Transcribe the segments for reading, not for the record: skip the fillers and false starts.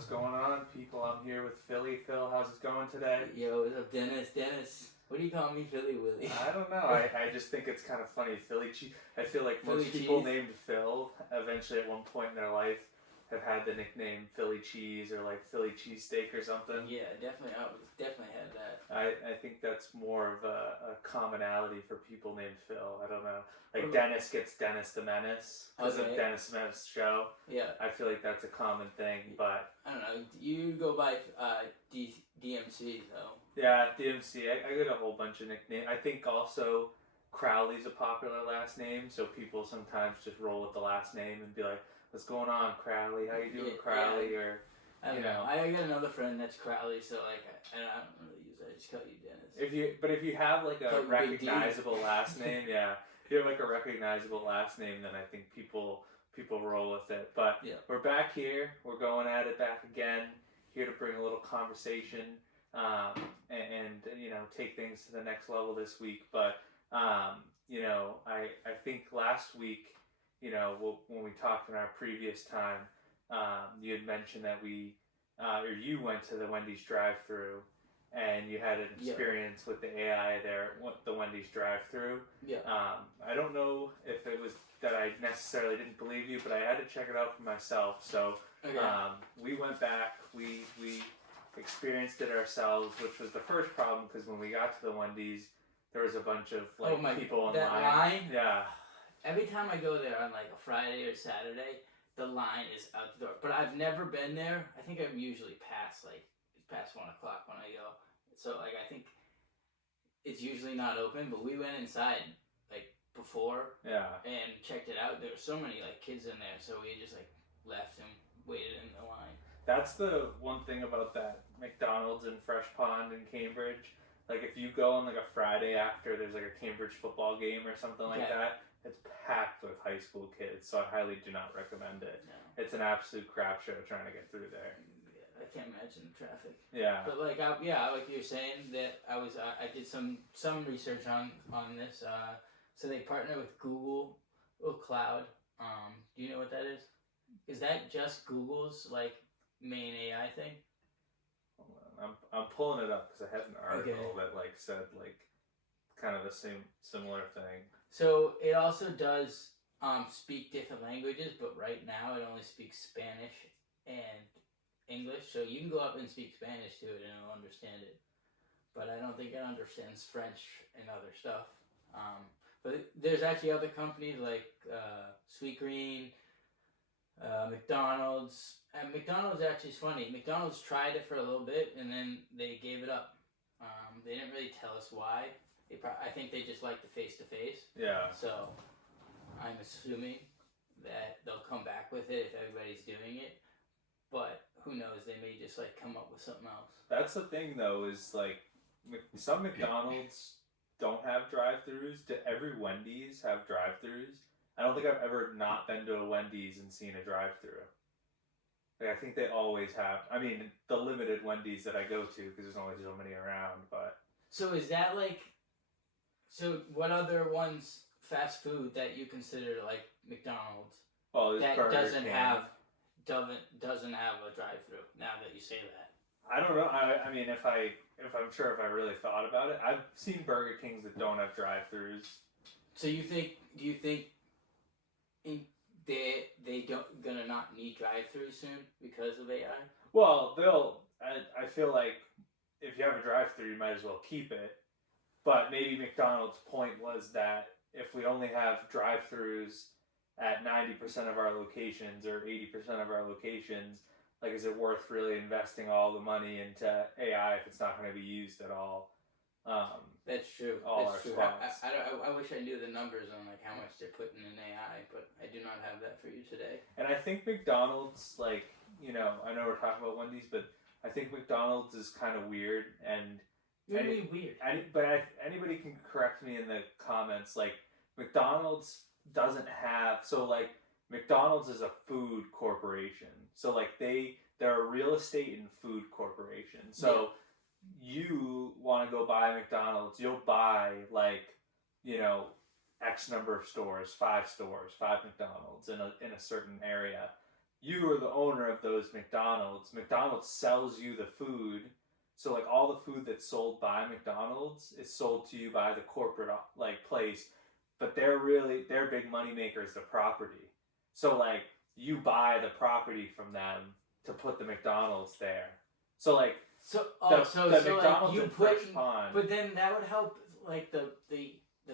What's going on, people? I'm here with Philly. Phil, how's it going today? Yo, what's up, Dennis? Dennis, what do you call me, Philly Willy? I don't know. I just think it's kind of funny. Philly cheese. I feel like most Philly people cheese? named Phil eventually at one point in their life have had the nickname Philly cheese or like Philly cheesesteak or something. Yeah, definitely. I definitely had that. I think that's more of a commonality for people named Phil. I don't know. Like Okay. Dennis gets Dennis the Menace because of Okay. Dennis the Menace show. Yeah, I feel like that's a common thing, but I don't know. You go by DMC though. yeah, DMC. I get a whole bunch of nicknames. I think also Crowley's a popular last name, so people sometimes just roll with the last name and be like, "What's going on, Crowley? How you doing, Yeah, Crowley?" yeah. Or I don't know. I got another friend that's Crowley, so like I don't really use it. I just call you Dennis. if you have like Call a you Big D. recognizable last name, yeah, if you have like a recognizable last name, then I think people roll with it. But Yeah. we're back here. We're going at it back again. Here to bring a little conversation and take things to the next level this week. But I think last week, when we talked in our previous time, you had mentioned that or you went to the Wendy's drive-thru and you had an experience with the AI there, the Wendy's drive-thru. Yeah. I don't know if it was that I necessarily didn't believe you, but I had to check it out for myself. So Okay. we went back, we experienced it ourselves, which was the first problem because when we got to the Wendy's, there was a bunch of people in that line. Yeah. Every time I go there on like a Friday or Saturday, the line is out the door. But I've never been there. I think I'm usually past 1 o'clock when I go. So like I think it's usually not open. But we went inside like before. Yeah. And checked it out. There were so many like kids in there, so we just like left and waited in the line. That's the one thing about that McDonald's in Fresh Pond in Cambridge. Like if you go on like a Friday after there's like a Cambridge football game or something like that, it's packed with high school kids. So I highly do not recommend it. No. It's an absolute crap show trying to get through there. Yeah, I can't imagine the traffic. Yeah. But like like you're saying that I did some research on this. So they partner with Google Cloud. Do you know what that is? Is that just Google's like main AI thing? I'm pulling it up because I had an article that like said like kind of the similar thing. So it also does speak different languages, but right now it only speaks Spanish and English. So you can go up and speak Spanish to it and it'll understand it. But I don't think it understands French and other stuff. But there's actually other companies like Sweetgreen, McDonald's. And McDonald's actually is funny. McDonald's tried it for a little bit and then they gave it up. They didn't really tell us why. I think they just like the face-to-face. Yeah. So I'm assuming that they'll come back with it if everybody's doing it. But who knows? They may just like come up with something else. That's the thing though, is like some McDonald's don't have drive-thrus. Do every Wendy's have drive-thrus? I don't think I've ever not been to a Wendy's and seen a drive-thru. Like I think they always have. I mean, the limited Wendy's that I go to because there's only so many around. But so is that like? So what other ones fast food that you consider like McDonald's that doesn't have a drive-thru? Now that you say that, I don't know. I mean, if I'm sure if I really thought about it, I've seen Burger Kings that don't have drive-thrus. So do you think they gonna not need drive-thru soon because of AI? Well, I feel like if you have a drive-thru, you might as well keep it. But maybe McDonald's point was that if we only have drive-thrus at 90% of our locations or 80% of our locations, like is it worth really investing all the money into AI if it's not going to be used at all? That's true. That's true. Spots. I wish I knew the numbers on like how much they're putting in AI, but I do not have that for you today. And I think McDonald's, like, I know we're talking about Wendy's, but I think McDonald's is kind of weird and. Really weird. Anybody can correct me in the comments. Like McDonald's doesn't have McDonald's is a food corporation. So like they're a real estate and food corporation. So you want to go buy McDonald's, you'll buy X number of stores, 5 McDonald's in a certain area. you are the owner of those McDonald's. McDonald's sells you the food. So like all the food that's sold by McDonald's is sold to you by the corporate like place, but their big money maker is the property. So like you buy the property from them to put the McDonald's there. So like the McDonald's like you in put, Fresh Pond. but then that would help like the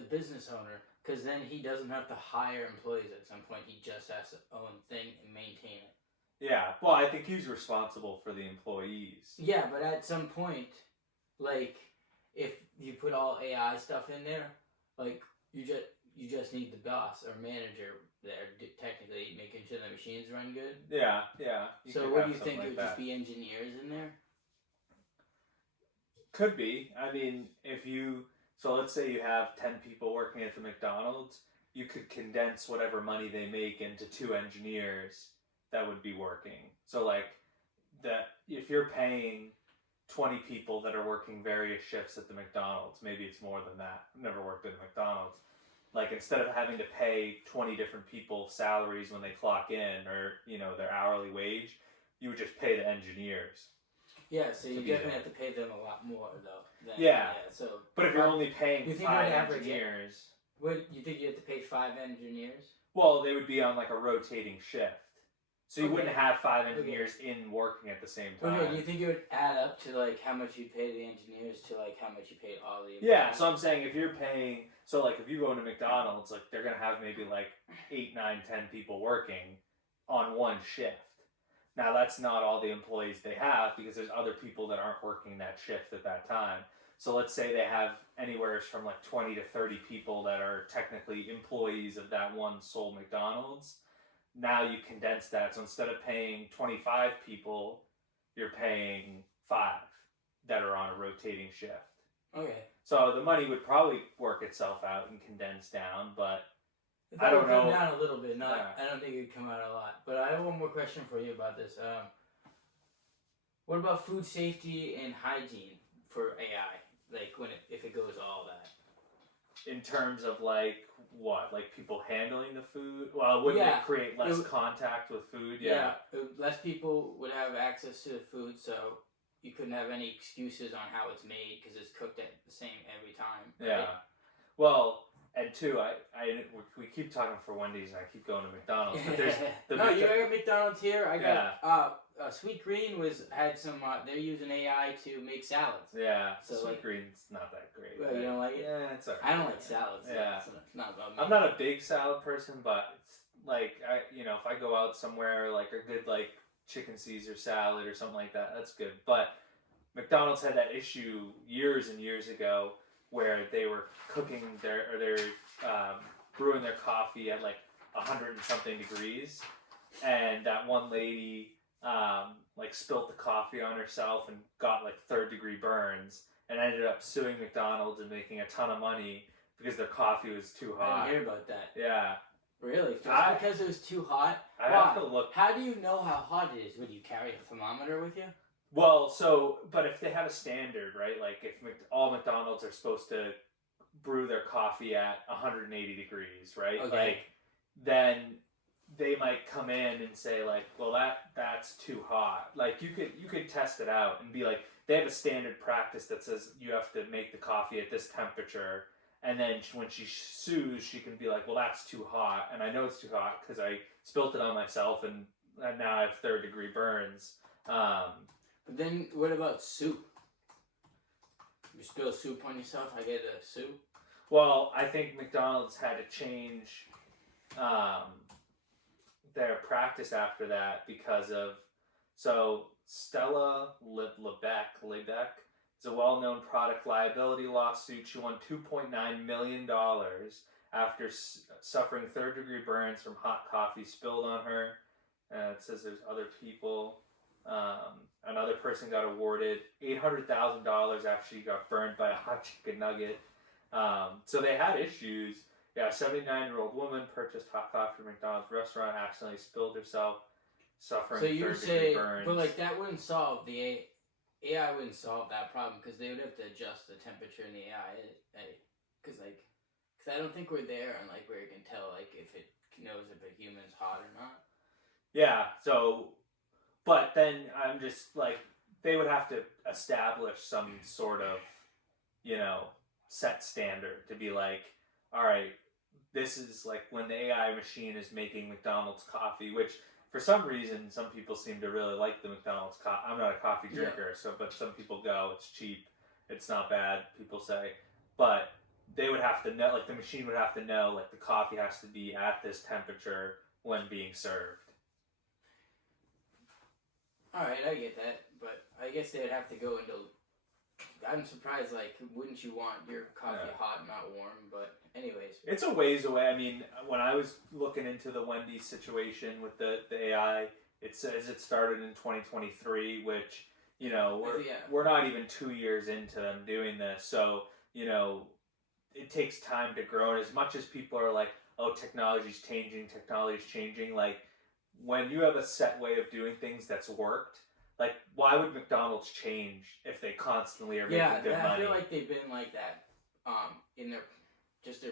business owner, because then he doesn't have to hire employees at some point. He just has to own the thing and maintain it. Yeah, well, I think he's responsible for the employees. Yeah, but at some point, like if you put all AI stuff in there, like you just need the boss or manager there, technically making sure the machines run good. Yeah. So what do you think? Like it would just be engineers in there? Could be. I mean, so let's say you have 10 people working at the McDonald's, you could condense whatever money they make into 2 engineers that would be working. So like if you're paying 20 people that are working various shifts at the McDonald's, maybe it's more than that. I've never worked at a McDonald's. Like instead of having to pay 20 different people salaries when they clock in or, their hourly wage, you would just pay the engineers. Yeah, so you definitely have to pay them a lot more though. So, but if you're only paying 5 engineers, what you think you have to pay 5 engineers? Well, they would be on like a rotating shift, so you wouldn't have 5 engineers in working at the same time. Okay, do you think it would add up to like how much you pay the engineers to like how much you pay all the employees? Yeah, so I'm saying if you're paying, so like if you go into McDonald's, like they're gonna have maybe like 8, 9, 10 people working on one shift. Now that's not all the employees they have because there's other people that aren't working that shift at that time. So let's say they have anywhere from like 20 to 30 people that are technically employees of that one sole McDonald's. Now you condense that. So instead of paying 25 people, you're paying 5 that are on a rotating shift. Okay. So the money would probably work itself out and condense down, but I don't know. Come down a little bit. I don't think it'd come out a lot. But I have one more question for you about this. What about food safety and hygiene for AI? Like if it goes all that. In terms of like what? Like people handling the food? Well, wouldn't it create less contact with food? Yeah. Less people would have access to the food, so you couldn't have any excuses on how it's made because it's cooked at the same every time. Right? Yeah. Well, and two, we keep talking for Wendy's and I keep going to McDonald's. But there's you got McDonald's here. I got Sweet Green had some. They're using AI to make salads. Yeah, so Sweet Green's not that great. Well, you don't like it? Yeah, it's alright. I don't like salads. Yeah, so it's not about me. I'm not a big salad person, but it's like if I go out somewhere, like a good like chicken Caesar salad or something like that, that's good. But McDonald's had that issue years and years ago where they were cooking brewing their coffee at like 100 and something degrees, and that one lady like spilt the coffee on herself and got like 3rd-degree burns and ended up suing McDonald's and making a ton of money because their coffee was too hot. I didn't hear about that. Yeah. Really? Just because it was too hot? I have to look. How do you know how hot it is? Would you carry a thermometer with you? Well, but if they have a standard, right? Like if all McDonald's are supposed to brew their coffee at 180 degrees, right? Okay. Like then they might come in and say like, well that's too hot. Like you could test it out and be like, they have a standard practice that says you have to make the coffee at this temperature, and then when she sues, she can be like, well that's too hot, and I know it's too hot because I spilt it on myself and now I have 3rd-degree burns. But then what about soup? You spill soup on yourself, I get a soup. Well, I think McDonald's had to change their practice after that because of Stella Lebec is a well-known product liability lawsuit. She won $2.9 million after suffering 3rd-degree burns from hot coffee spilled on her. It says there's other people. Another person got awarded $800,000 after she got burned by a hot chicken nugget. So they had issues. Yeah, a 79-year-old woman purchased hot coffee from McDonald's restaurant, accidentally spilled herself, suffering 3rd-degree burns. But like that wouldn't solve the AI wouldn't solve that problem because they would have to adjust the temperature in the AI. Because I don't think we're there and like where you can tell like if it knows if a human's hot or not. Yeah. So, but then I'm just like, they would have to establish some sort of, you know, set standard to be like, all right, this is like when the AI machine is making McDonald's coffee, which for some reason some people seem to really like the McDonald's coffee. I'm not a coffee drinker, so but some people go, it's cheap, it's not bad. People say, but they would have to know, like the machine would have to know, like the coffee has to be at this temperature when being served. All right, I get that, but I guess they'd have to go into. I'm surprised. Like, wouldn't you want your coffee hot, not warm? But anyways, it's a ways away. I mean, when I was looking into the Wendy's situation with the AI, it says it started in 2023, which we're not even 2 years into them doing this. So it takes time to grow. And as much as people are like, "Oh, technology's changing," like when you have a set way of doing things that's worked, like why would McDonald's change if they constantly are making good money? I feel like they've been like that in their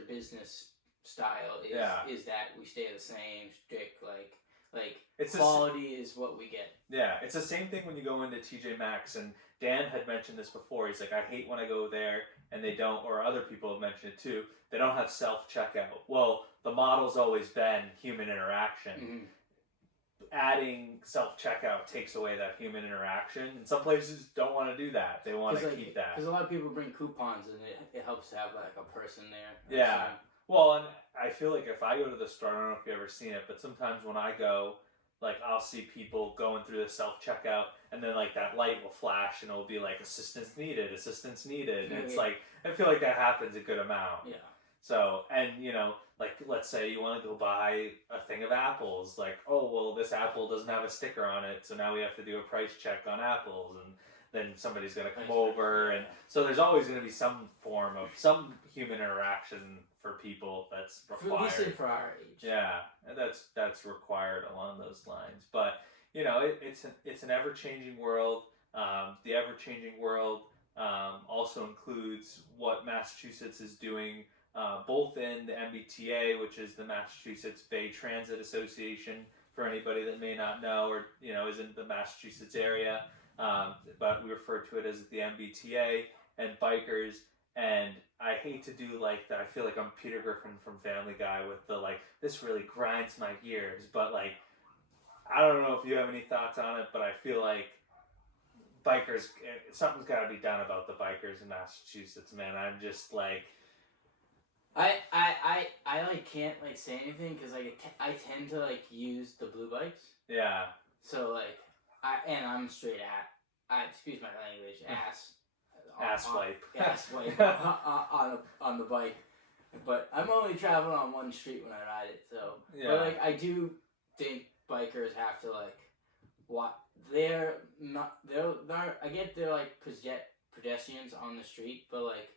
business style is that we stay the same, strict, like it's quality is what we get. Yeah, it's the same thing when you go into TJ Maxx, and Dan had mentioned this before. He's like, I hate when I go there and they don't, or other people have mentioned it too, they don't have self-checkout. Well, the model's always been human interaction. Mm-hmm. Adding self-checkout takes away that human interaction, and some places don't want to do that. They want to keep that. Because a lot of people bring coupons, and it helps to have like a person there. Yeah. Well, and I feel like if I go to the store, I don't know if you've ever seen it, but sometimes when I go, like I'll see people going through the self-checkout, and then like that light will flash, and it'll be like assistance needed, and it's like I feel like that happens a good amount. Yeah. So, and like let's say you want to go buy a thing of apples, like, oh well, this apple doesn't have a sticker on it, so now we have to do a price check on apples, and then somebody's going to come over, and so there's always going to be some form of some human interaction for people that's required. At least for our age. Yeah, and that's required along those lines. But it's an ever-changing world. The ever-changing world also includes what Massachusetts is doing. Both in the MBTA, which is the Massachusetts Bay Transit Association, for anybody that may not know or is in the Massachusetts area, but we refer to it as the MBTA, and bikers. And I hate to do like that. I feel like I'm Peter Griffin from Family Guy with the like, this really grinds my gears. But like, I don't know if you have any thoughts on it, but I feel like bikers, something's got to be done about the bikers in Massachusetts, man. I'm just like. I like can't like say anything because like I tend to like use the blue bikes. Yeah. So like I'm straight excuse my language, ass wipe on the bike, but I'm only traveling on one street when I ride it. So but like I do think bikers have to like they're not I get they're like pedestrians on the street, but like.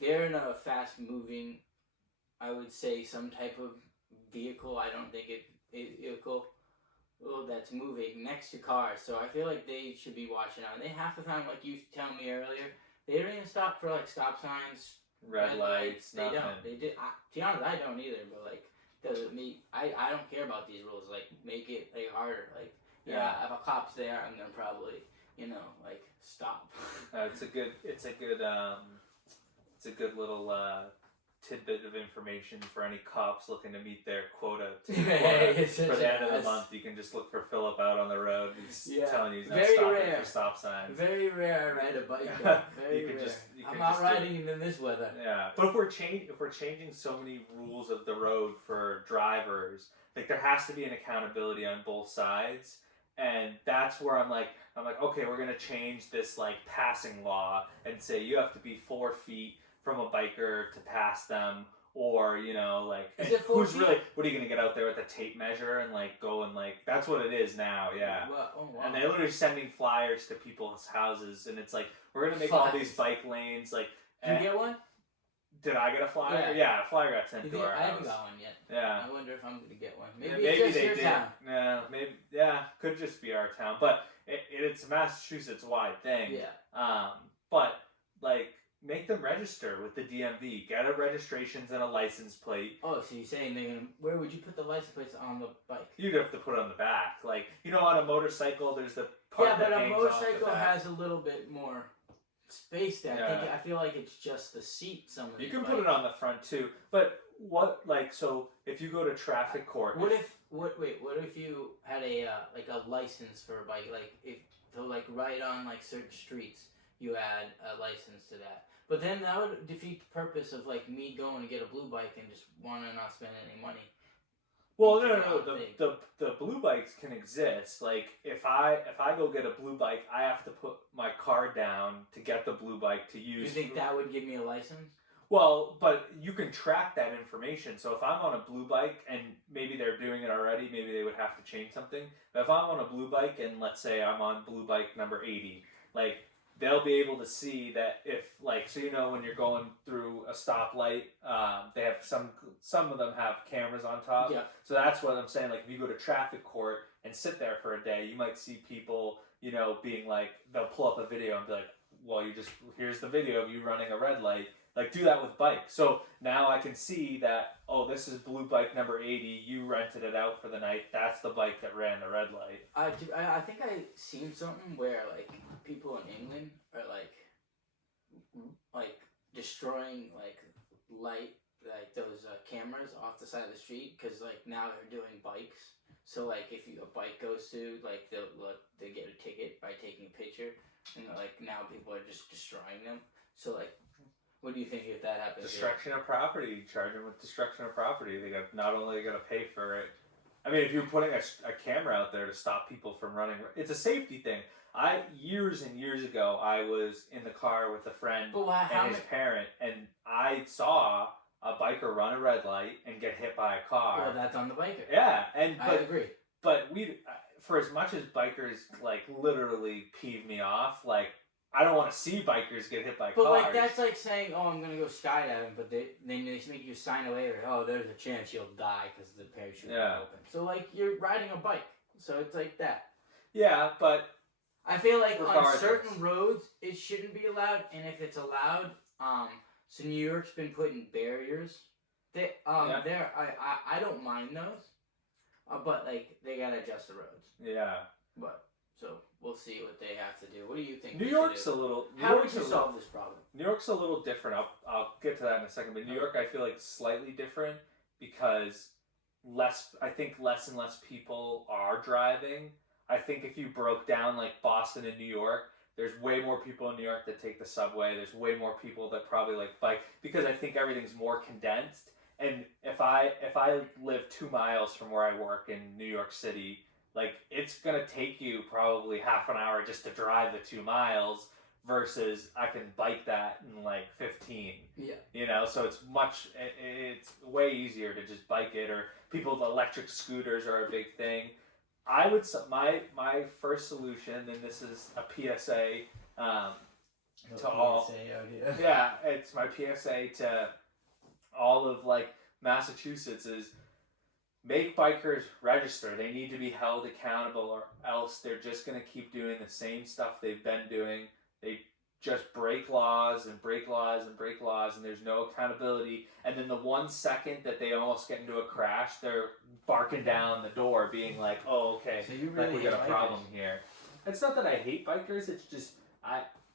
They're in a fast-moving, I would say, some type of vehicle. I don't think vehicle that's moving next to cars. So I feel like they should be watching out. They half the time, like you told me earlier, they don't even stop for like stop signs, red lights. They don't. They did. To be honest, I don't either. But like, doesn't me. I don't care about these rules. Like, make it like harder. Like, if a cop's there, I'm gonna probably like stop. It's a good little tidbit of information for any cops looking to meet their quota. For the end of the month, you can just look for Philip out on the road. He's telling you he's not stopping for stop signs. Very rare I ride a bike. Very rare. I'm not riding in this weather. Yeah, but if we're changing so many rules of the road for drivers, like there has to be an accountability on both sides. And that's where I'm like, okay, we're gonna change this like passing law and say you have to be 4 feet from a biker to pass them, or like is it 4 feet? Really, what are you gonna get out there with a tape measure and like go and like that's what it is now, yeah. Oh, wow. And they're literally sending flyers to people's houses, and it's like we're gonna make all these bike lanes like. Did you get one? Did I get a flyer? Yeah, a flyer got sent to our house. I haven't got one yet. Yeah. I wonder if I'm gonna get one. Maybe it's just your town. Yeah, maybe. Yeah, could just be our town, but it's a Massachusetts-wide thing. Yeah. But like make them register with the DMV. Get a registrations and a license plate. Oh, so you're saying they're gonna? Where would you put the license plates on the bike? You'd have to put it on the back. Like, you know, on a motorcycle, there's the part Yeah, that but a hangs off the motorcycle back. has a little bit more space there. Yeah. I feel like it's just the seat. Some of You these can bikes. put it on the front too. But what, like, so if you go to traffic court, What if you had a like a license for a bike? Like if to like ride on like certain streets, you add a license to that. But then that would defeat the purpose of like me going to get a blue bike and just want to not spend any money. well, no. The blue bikes can exist. Like, if I go get a blue bike, I have to put my card down to get the blue bike to use. You think that would give me a license? Well, but you can track that information. So if I'm on a blue bike, and maybe they're doing it already, maybe they would have to change something. But if I'm on a blue bike, and let's say I'm on blue bike number 80, like, they'll be able to see that if, like, so you know when you're going through a stoplight, they have some of them have cameras on top. Yeah. So that's what I'm saying. Like, if you go to traffic court and sit there for a day, you might see people, you know, being like, they'll pull up a video and be like, well, here's the video of you running a red light. Like, do that with bike. So now I can see that, oh, this is blue bike number 80. You rented it out for the night. That's the bike that ran the red light. I think I seen something where like people in England are like destroying like those cameras off the side of the street because like now they're doing bikes. So like if a bike goes to like they get a ticket by taking a picture, and like now people are just destroying them. So like. What do you think if that happens? Destruction of property. Charge them with destruction of property. They got not only got to pay for it. I mean, if you're putting a camera out there to stop people from running, it's a safety thing. Years and years ago, I was in the car with a friend and his parent, and I saw a biker run a red light and get hit by a car. Well, that's on the biker. Yeah, I agree. But for as much as bikers like literally peeve me off, like. I don't want to see bikers get hit by cars. But like that's like saying, "Oh, I'm gonna go skydiving," but then they make you sign away, or "Oh, there's a chance you'll die because the parachute won't open." So like you're riding a bike, so it's like that. Yeah, but I feel like on certain roads it shouldn't be allowed, and if it's allowed, so New York's been putting barriers. There, I don't mind those, but like they gotta adjust the roads. Yeah. But. So we'll see what they have to do. What do you think? New York's a little. How would you solve this problem? New York's a little different. I'll get to that in a second. But New York, I feel like slightly different because I think less and less people are driving. I think if you broke down like Boston and New York, there's way more people in New York that take the subway. There's way more people that probably like bike because I think everything's more condensed. And if I live 2 miles from where I work in New York City. Like, it's going to take you probably half an hour just to drive the 2 miles versus I can bike that in like 15. Yeah. You know, so it's way easier to just bike it, or the electric scooters are a big thing. I would, my first solution, and this is a PSA to all. Yeah, it's my PSA to all of like Massachusetts is, make bikers register. They need to be held accountable, or else they're just going to keep doing the same stuff they've been doing. They just break laws and break laws and break laws, and there's no accountability. And then the 1 second that they almost get into a crash, they're barking down the door being like, oh, okay, so you really we got a problem here. It's not that I hate bikers, it's just,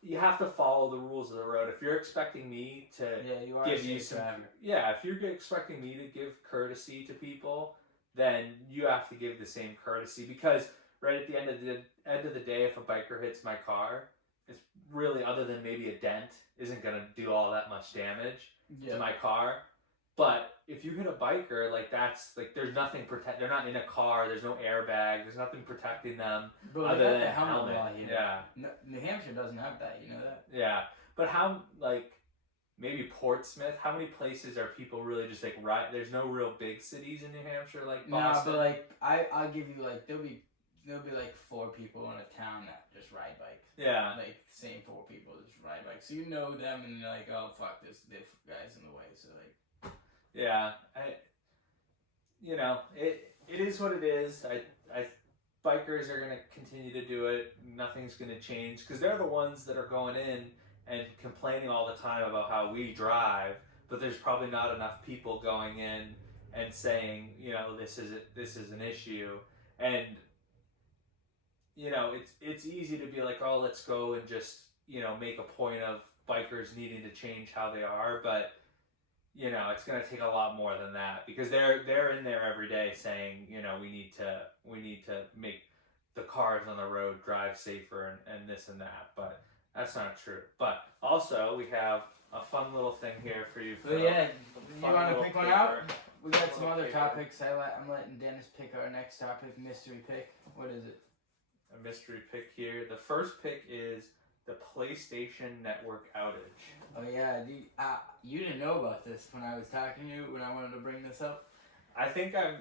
you have to follow the rules of the road. If you're expecting me to give you some... Yeah, if you're expecting me to give courtesy to people, then you have to give the same courtesy, because right at the end of the day, if a biker hits my car, it's really, other than maybe a dent, isn't going to do all that much damage to my car. But if you hit a biker, like, that's like, there's nothing they're not in a car, there's no airbag, there's nothing protecting them other than a helmet. Yeah. New Hampshire doesn't have that, you know that? Yeah. But how, like, maybe Portsmouth, how many places are people really just like there's no real big cities in New Hampshire like Boston? No, but like I'll give you like there'll be like 4 people in a town that just ride bikes. Yeah. Like same 4 people that just ride bikes. So you know them and you're like, oh fuck, this guy's in the way. So like. Yeah, it is what it is. Bikers are gonna continue to do it. Nothing's gonna change because they're the ones that are going in and complaining all the time about how we drive, but there's probably not enough people going in and saying, this is an issue. And it's easy to be like, oh, let's go and just make a point of bikers needing to change how they are, but it's going to take a lot more than that, because they're in there every day saying, we need to make the cars on the road drive safer and this and that. But that's not true. But also, we have a fun little thing here for you. Oh yeah, you want to pick one out? We got some other paper. topics. I'm letting Dennis pick our next topic, mystery pick. What is it? A mystery pick here. The first pick is the PlayStation Network outage. Oh yeah, you didn't know about this when I was talking to you, when I wanted to bring this up? I think I'm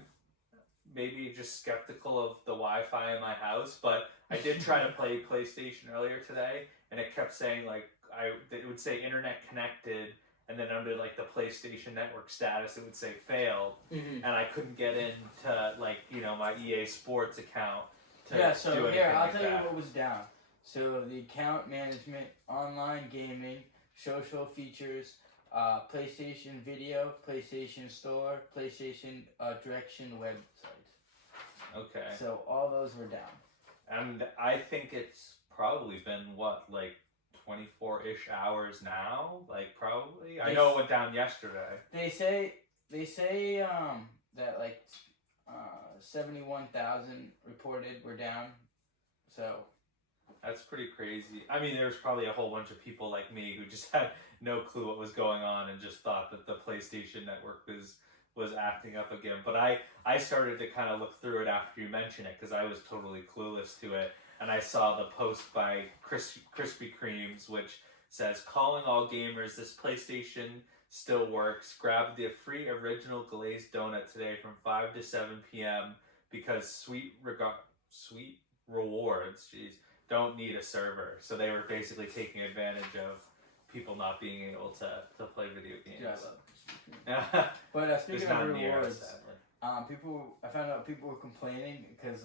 maybe just skeptical of the Wi-Fi in my house, but I did try to play PlayStation earlier today, and it kept saying it would say internet connected, and then under like the PlayStation Network status it would say failed, and I couldn't get into my EA Sports account to yeah, so do here, I'll like tell that. you what was down. So the account management, online gaming, social features, PlayStation Video, PlayStation Store, PlayStation Direction website. Okay. So all those were down. And I think it's probably been 24-ish hours now? Probably? I know it went down yesterday. They say that 71,000 reported were down. So that's pretty crazy. I mean, there's probably a whole bunch of people like me who just had no clue what was going on and just thought that the PlayStation Network was acting up again. But I started to kind of look through it after you mentioned it, because I was totally clueless to it. And I saw the post by Krispy Kremes, which says, calling all gamers, this PlayStation still works. Grab the free original glazed donut today from 5 to 7 p.m. because sweet rewards, don't need a server. So they were basically taking advantage of people not being able to play video games. Yeah, I love Krispy Kreme. But speaking of rewards, I found out people were complaining because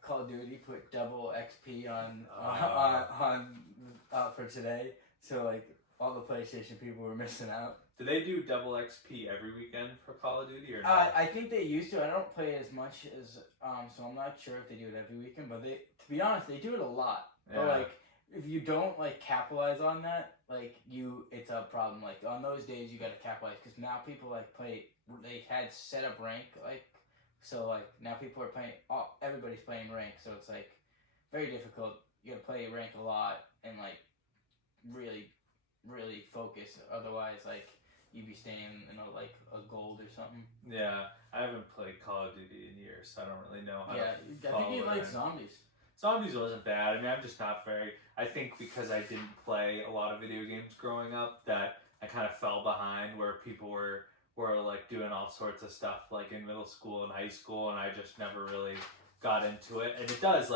Call of Duty put double XP on for today, so all the PlayStation people were missing out. Do they do double XP every weekend for Call of Duty or no? I think they used to. I don't play as much as so I'm not sure if they do it every weekend. But to be honest, they do it a lot. Yeah. But if you don't capitalize on that, it's a problem. On those days, you got to capitalize, because now people play. They had set up rank so now people are playing. Everybody's playing rank, so it's very difficult. You got to play rank a lot and really, really focus. Otherwise, you'd be staying in a gold or something. Yeah, I haven't played Call of Duty in years, so I don't really know how to I think you like Zombies. Zombies wasn't bad. I mean, I'm just not very... I think because I didn't play a lot of video games growing up, that I kind of fell behind where people were doing all sorts of stuff in middle school and high school, and I just never really got into it. And it does,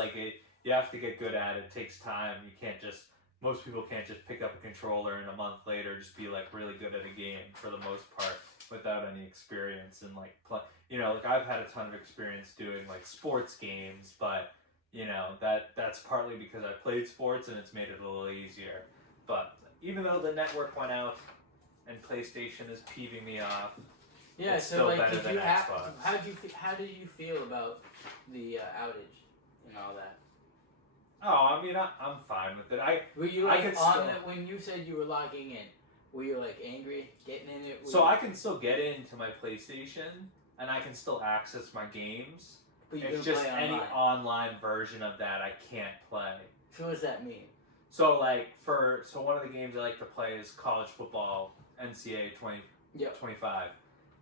you have to get good at it. It takes time. You can't just... Most people can't just pick up a controller and a month later just be really good at a game for the most part without any experience. And I've had a ton of experience doing sports games, but that's partly because I played sports and it's made it a little easier. But even though the network went out and PlayStation is peeving me off, it's still better than Xbox. How did you feel about the outage and all that? Oh, I mean, I'm fine with it. Were you when you said you were logging in? Were you angry getting in it? I can still get into my PlayStation and I can still access my games. But it's just any online version of that I can't play. So what does that mean? So one of the games I like to play is college football, NCAA 25.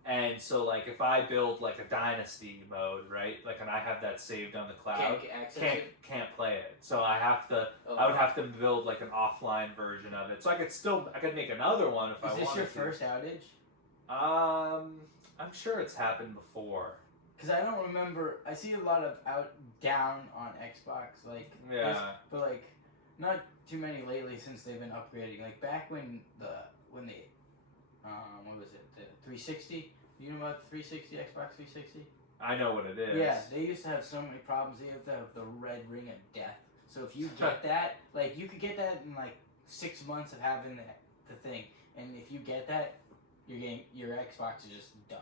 And so if I build a dynasty mode, right? And I have that saved on the cloud, can't play it. So I would have to build an offline version of it. So I could make another one if I wanted to. Is this your first outage? I'm sure it's happened before. Because I don't remember. I see a lot of down on Xbox, yeah, but not too many lately since they've been upgrading. Back when what was it, the 360? You know about the 360, Xbox 360? I know what it is. Yeah, they used to have so many problems. They have to have the red ring of death. So if you get that, you could get that in 6 months of having the thing, and if you get that, your Xbox is just done.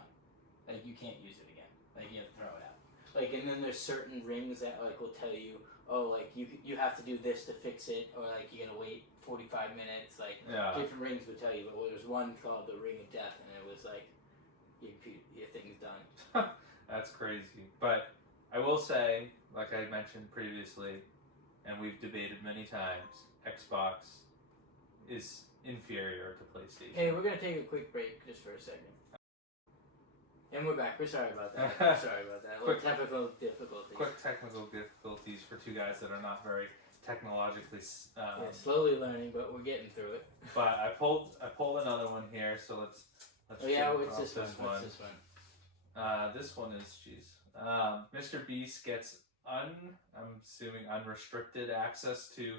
Like, you can't use it again. Like, you have to throw it out. Like, and then there's certain rings that like will tell you, oh, like you have to do this to fix it, or like you gotta wait 45 minutes. Like different rings would tell you, but there's one called the Ring of Death, and it was like your thing's done. That's crazy. But I will say, like I mentioned previously, and we've debated many times, Xbox is inferior to PlayStation. Hey, we're gonna take a quick break just for a second. And we're back. We're sorry about that. Quick technical difficulties. Quick technical difficulties for two guys that are not very technologically. Slowly learning, but we're getting through it. But I pulled another one here, so let's. Oh yeah, what's this one? What's this one? This one is Mr. Beast gets I'm assuming unrestricted access to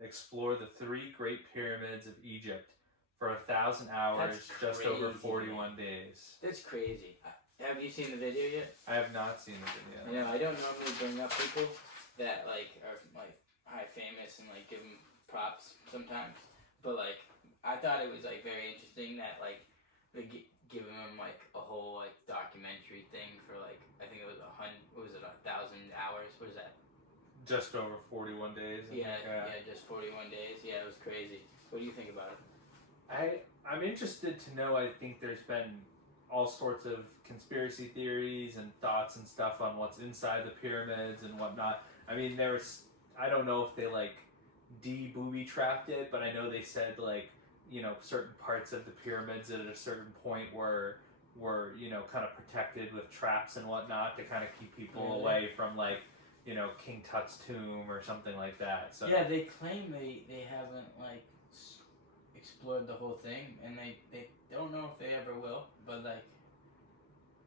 explore the 3 Great Pyramids of Egypt for 1,000 hours, just over 41 days. That's crazy. Have you seen the video yet? I have not seen the video. I know, I don't normally bring up people that like are like high famous and like give them props sometimes, but like I thought it was like very interesting that like they giving them like a whole like documentary thing for like I think it was 1,000 hours. What is that? Just over 41 days. Yeah, just 41 days. Yeah, it was crazy. What do you think about it? I'm interested to know. I think there's been all sorts of conspiracy theories and thoughts and stuff on what's inside the pyramids and whatnot. I mean, I don't know if they like booby trapped it, but I know they said like, you know, certain parts of the pyramids at a certain point were you know, kind of protected with traps and whatnot to kind of keep people away from like, you know, King Tut's tomb or something like that. So yeah, they claim they haven't like explored the whole thing, and they don't know if they ever will. But like,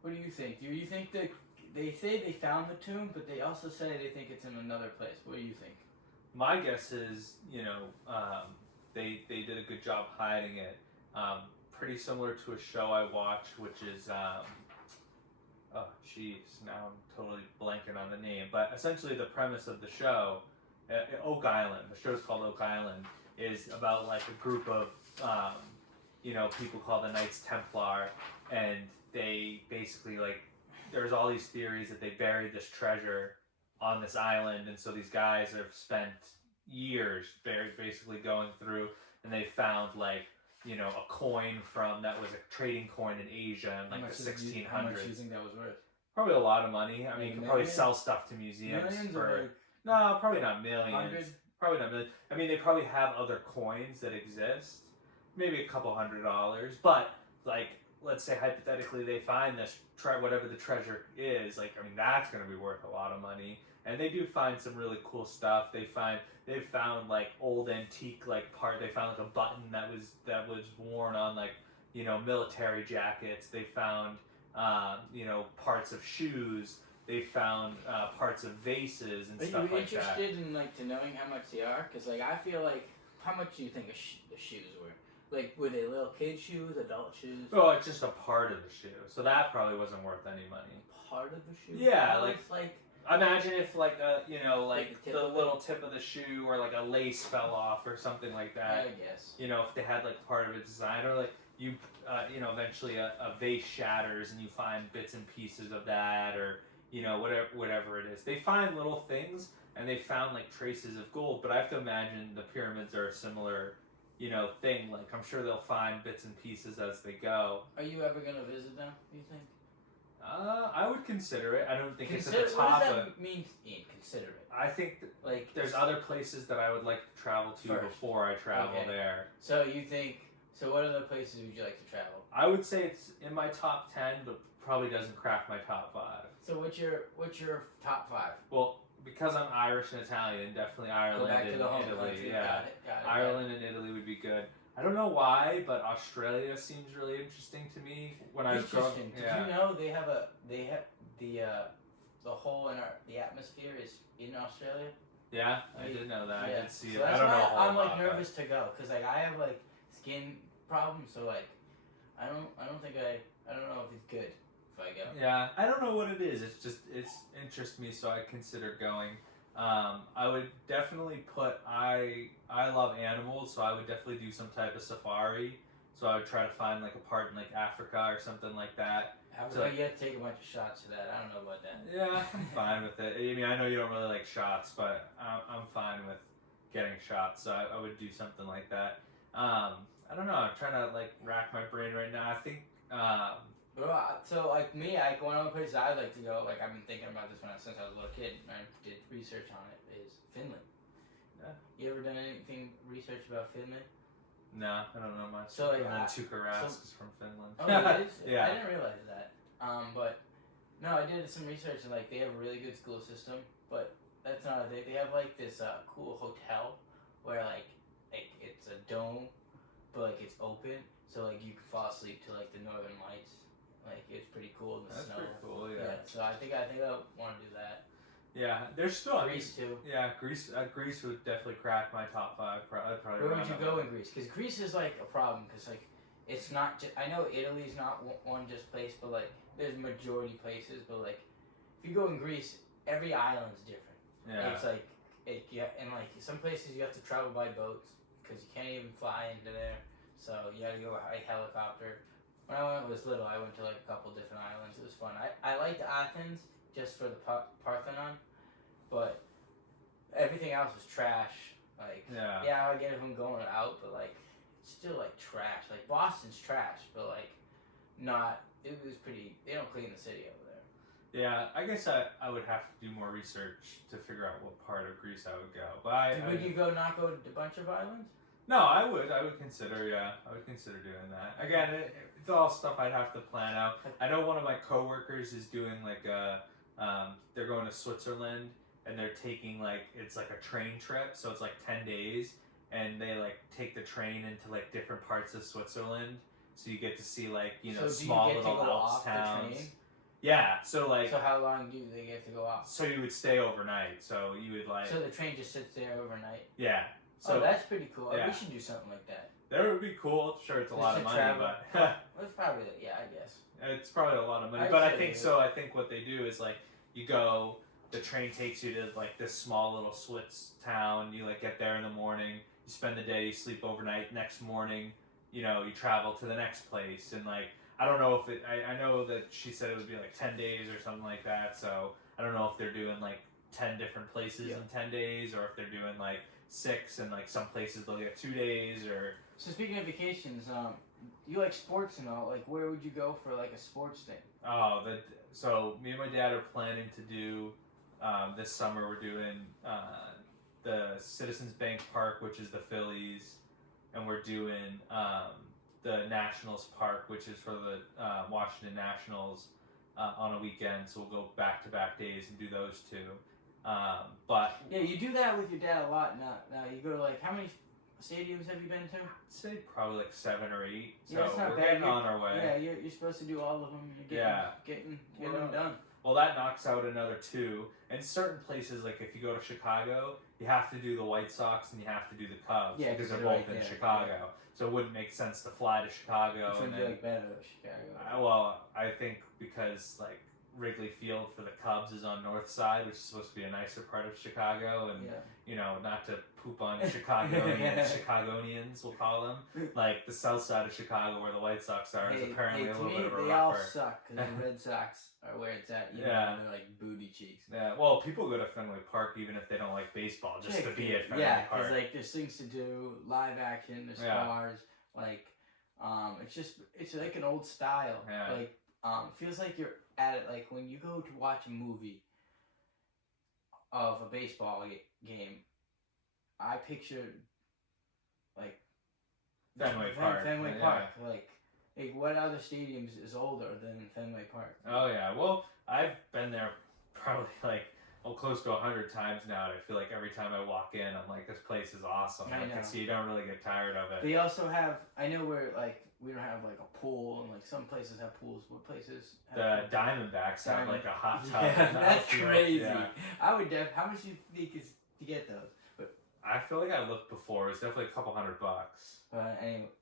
what do you think? Do you think that they say they found the tomb, but they also say they think it's in another place? What do you think? My guess is, you know, they did a good job hiding it. Pretty similar to a show I watched, which is oh jeez, now I'm totally blanking on the name. But essentially, the premise of the show, Oak Island. The show's called Oak Island. Is about like a group of you know, people called the Knights Templar, and they basically like there's all these theories that they buried this treasure on this island, and so these guys have spent years basically going through, and they found like, you know, a coin that was a trading coin in Asia in like the 1600s. How much do you think that was worth? Probably a lot of money. I mean, you can probably sell stuff to museums for no, probably not millions. 100? Probably not millions. I mean, they probably have other coins that exist, maybe a couple $100. But like, let's say hypothetically they find this whatever the treasure is. Like, I mean, that's going to be worth a lot of money. And they do find some really cool stuff. They've found like old antique like part. They found like a button that was worn on like, you know, military jackets. They found you know, parts of shoes. They found parts of vases and stuff like that. Are you interested in like to knowing how much they are? Because like I feel like, how much do you think the shoes were? Like, were they little kid shoes, adult shoes? Oh, it's just a part of the shoe, so that probably wasn't worth any money. Part of the shoe? Yeah, like imagine if like a, you know, like the little tip of the shoe, or like a lace fell off or something like that. I guess. You know, if they had like part of its design, or like you know, eventually a vase shatters and you find bits and pieces of that, or you know, whatever it is. They find little things, and they found like traces of gold. But I have to imagine the pyramids are a similar, you know, thing. Like, I'm sure they'll find bits and pieces as they go. Are you ever gonna visit them, do you think? I would consider it. I don't think it's at the top. What does that mean, Ian? Consider it. I think like there's other places that I would like to travel to before I travel there. So you think? So what other places would you like to travel? I would say it's in my top 10, but probably doesn't crack my top 5. So what's your top 5? Well, because I'm Irish and Italian, definitely Ireland and Italy. Yeah, got it. Ireland and Italy would be good. I don't know why, but Australia seems really interesting to me. When I was growing, Did you know they have the hole in the atmosphere is in Australia? Yeah, I did know that. Yeah. I did see So it. I don't know. I'm like nervous to go because like I have like skin problems, so like I don't know if it's good if I go. Yeah, I don't know what it is. It's interests me, so I consider going. I would definitely put I love animals, so I would definitely do some type of safari. So I would try to find like a part in like Africa or something like that. You have to take a bunch of shots for that. I don't know about that. Yeah, I'm fine with it. I mean, I know you don't really like shots, but I'm fine with getting shots. So I would do something like that. I don't know. I'm trying to like rack my brain right now. I think. So like me, one of the places I'd like to go, like I've been thinking about this since I was a little kid, and I did research on it, is Finland. Yeah. You ever done anything research about Finland? No, I don't know much. So like, Tuukka Rask is from Finland. Oh, it is? Yeah. I didn't realize that. But no, I did some research, and like they have a really good school system, but that's not a thing. They have like this cool hotel where like it's a dome, but like it's open, so like you can fall asleep to like the northern lights. Like it's pretty cool in the That's snow. pretty cool, yeah. So I think I want to do that. Yeah, there's still Greece too. Yeah, Greece would definitely crack my top 5. Probably. Where would you go in Greece? Because Greece is like a problem. Because like it's not. I know Italy's not one just place, but like there's majority places. But like if you go in Greece, every island's different. Yeah. It's like and like some places you have to travel by boats because you can't even fly into there. So you got to go by helicopter. When I was little, I went to like a couple different islands. It was fun. I liked Athens just for the Parthenon, but everything else was trash. Like, yeah, I get if I'm going out, but like, it's still like trash. Like Boston's trash, but like, not. It was pretty. They don't clean the city over there. Yeah, I guess I would have to do more research to figure out what part of Greece I would go. But would you not go to a bunch of islands? No, I would consider, I would consider doing that. Again, it's all stuff I'd have to plan out. I know one of my coworkers is doing like they're going to Switzerland, and they're taking it's like a train trip, so it's like 10 days, and they like take the train into like different parts of Switzerland, so you get to see like, small little Alps towns. Yeah, so like. So how long do they get to go off? So you would stay overnight, so you would like. So the train just sits there overnight? Yeah. So, that's pretty cool. Yeah. We should do something like that. That would be cool. Sure, it's a lot of money, but it's probably I guess it's probably a lot of money. But I think so. I think what they do is like you go. The train takes you to like this small little Swiss town. You like get there in the morning. You spend the day. You sleep overnight. Next morning, you travel to the next place. And like I don't know if it. I know that she said it would be like 10 days or something like that. So I don't know if they're doing like 10 different places in 10 days, or if they're doing like 6, and like some places they'll get 2 days. Or so speaking of vacations, you like sports and all. Like where would you go for like a sports thing? So me and my dad are planning to do this summer. We're doing the Citizens Bank Park, which is the Phillies, and we're doing the Nationals Park, which is for the Washington Nationals on a weekend. So we'll go back-to-back days and do those 2. But yeah, you do that with your dad a lot now. You go to like how many stadiums have you been to? I'd say probably like 7 or 8. So that's not we're bad. getting on our way. Yeah, you're supposed to do all of them. You're getting them done. Well, that knocks out another 2. And certain places, like if you go to Chicago, you have to do the White Sox and you have to do the Cubs because they're both in Chicago. Yeah. So it wouldn't make sense to fly to Chicago. Which would be like better to Chicago? Well, I think because like Wrigley Field for the Cubs is on north side, which is supposed to be a nicer part of Chicago, and not to poop on Chicagoanians, we'll call them. Like the south side of Chicago, where the White Sox are, is apparently a little bit of a rougher. They all suck because the Red Sox are where it's at. They're like booty cheeks. Yeah. Well, people go to Fenway Park even if they don't like baseball, just to be at Fenway Park. Yeah, because like there's things to do, live action, there's cars, like it's like an old style. Yeah. Like feels like you're at it, like when you go to watch a movie of a baseball game, I pictured like Fenway Park. Like what other stadiums is older than Fenway Park? Oh yeah, well I've been there probably like close to 100 times now, and I feel like every time I walk in, I'm like, this place is awesome. I know. So you don't really get tired of it. They also have, I know where like we don't have like a pool, and like some places have pools. What places have the Diamondbacks have like a hot tub. Yeah, that's crazy. Yeah. I would how much do you think is to get those? But I feel like I looked before. It was definitely a couple $100.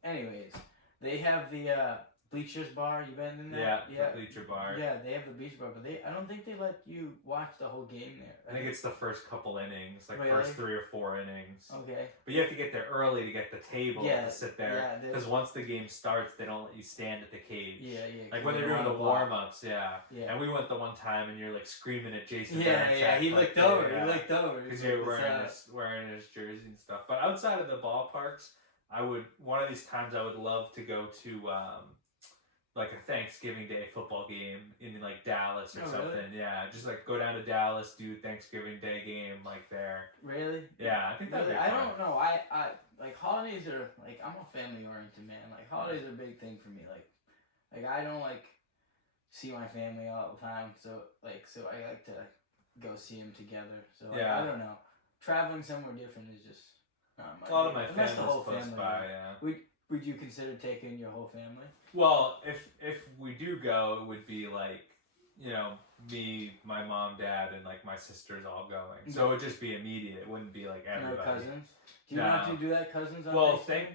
Anyways, they have the Bleachers Bar. You been in there? Yeah, the Bleacher Bar. Yeah, they have the Bleacher Bar, but I don't think they let you watch the whole game there. I think it's the first couple innings, like really? first 3 or 4 innings. Okay. But you have to get there early to get the table to sit there. Yeah. Because once the game starts, they don't let you stand at the cage. Yeah. Like when they're doing the warm-ups, yeah. And we went the one time and you're like screaming at Jason. Yeah, he looked over. He looked over. Because you're wearing his jersey and stuff. But outside of the ballparks, one of these times I would love to go to like a Thanksgiving Day football game in like Dallas or something. Really? Yeah, just like go down to Dallas, do Thanksgiving Day game like there. Really? Yeah, I think that'd be fun. I don't know. I like holidays are like I'm a family oriented man. Like holidays are a big thing for me. Like I don't like see my family all the time. So I like to go see them together. So I don't know. Traveling somewhere different is just not my. A lot of my family's the whole close family. by. Yeah. Would you consider taking your whole family? Well, if we do go, it would be like, me, my mom, dad, and like my sisters all going. So it would just be immediate. It wouldn't be like everybody. No cousins? Do you want to do that, cousins on Thanksgiving?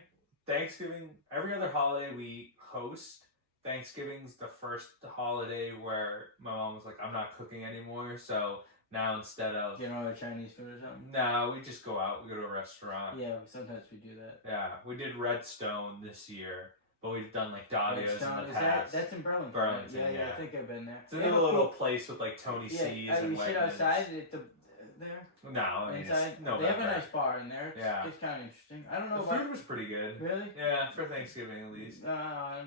Thanksgiving, every other holiday we host. Thanksgiving's the first holiday where my mom was like, I'm not cooking anymore, so now instead of... Do you know Chinese food or something? No, we just go out. We go to a restaurant. Yeah, sometimes we do that. Yeah, we did Redstone this year, but we've done like Davio's in the past. That's in Burlington. Burlington, yeah. I think I've been there. It's a little place with like Tony C's and you sit outside there? No, I mean, inside? They have a nice bar in there. It's kind of interesting. I don't know. The food was pretty good. Really? Yeah, for Thanksgiving at least. I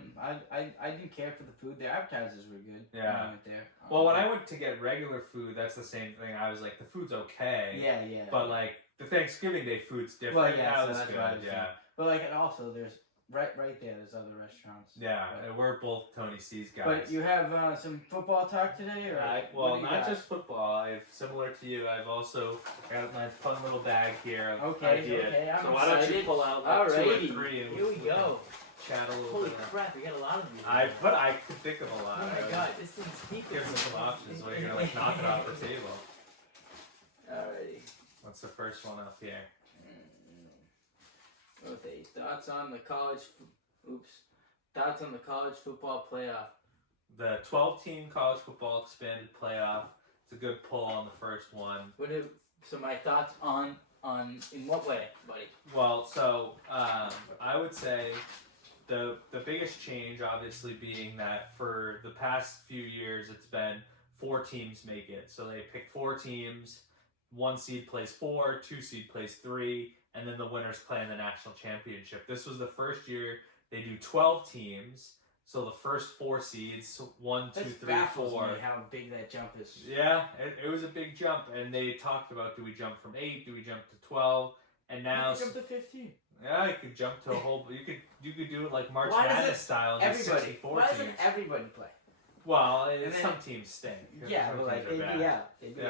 didn't care for the food. The appetizers were good. Yeah. When I went there. Well, when I went to get regular food, that's the same thing. I was like, the food's okay. Yeah. But like the Thanksgiving Day food's different. Well, yeah, that so was that's good. Yeah. But like, and also there's right there. There's other restaurants. Yeah, we're both Tony C's guys. But you have some football talk today, or not just football. Similar to you, I've also got my fun little bag here. Okay, I'm so why don't you pull out like 2 or 3 and here we go. Chat a little Holy bit. crap, we got a lot of these. I could think of a lot. Oh my god, this thing's deep. Gives us some options where you're gonna like knock it off the table. Alrighty. What's the first one up here? Okay, thoughts on the college football playoff. The 12-team college football expanded playoff. It's a good pull on the first one. So my thoughts on in what way, buddy? Well, so I would say the biggest change, obviously, being that for the past few years, it's been 4 teams make it. So they pick 4 teams. 1 seed plays 4, 2 seed plays 3, and then the winners play in the national championship. This was the first year they do 12 teams. So the first 4 seeds, 1, 2, 3, 4. Baffles me how big that jump is. Yeah, it was a big jump, and they talked about, do we jump from 8, do we jump to 12, and now you jump to 15. Yeah, you could jump to a whole. You could do it like March Madness style and just 64 Why teams. doesn't everybody play? Well, some teams stink. Yeah, but like they do.